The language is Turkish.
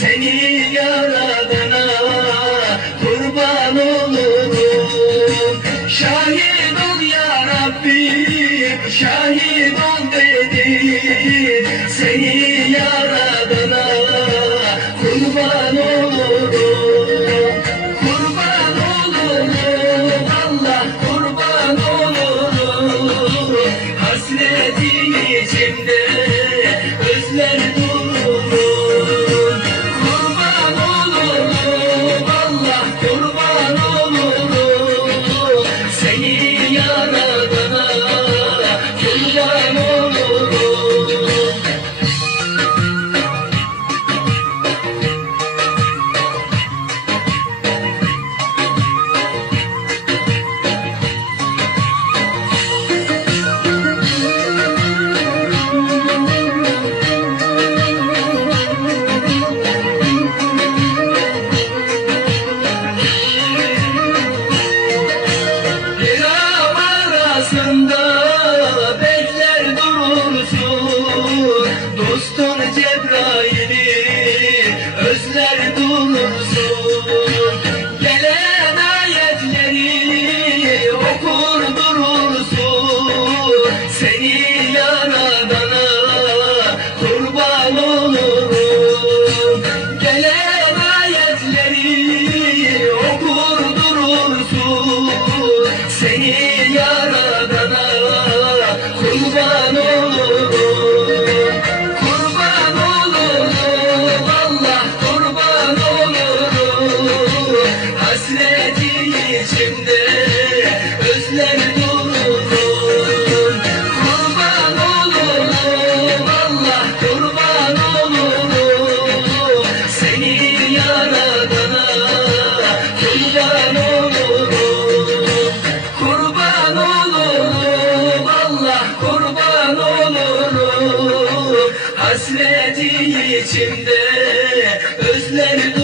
seni yaradana kurban olurum. Şahit ol ya Rabbim şahit ol dedi. Seni yaradana kurban olurum. Kurban olurum Allah kurban olurum. Hasretin içimde Say hasreti içimde özlem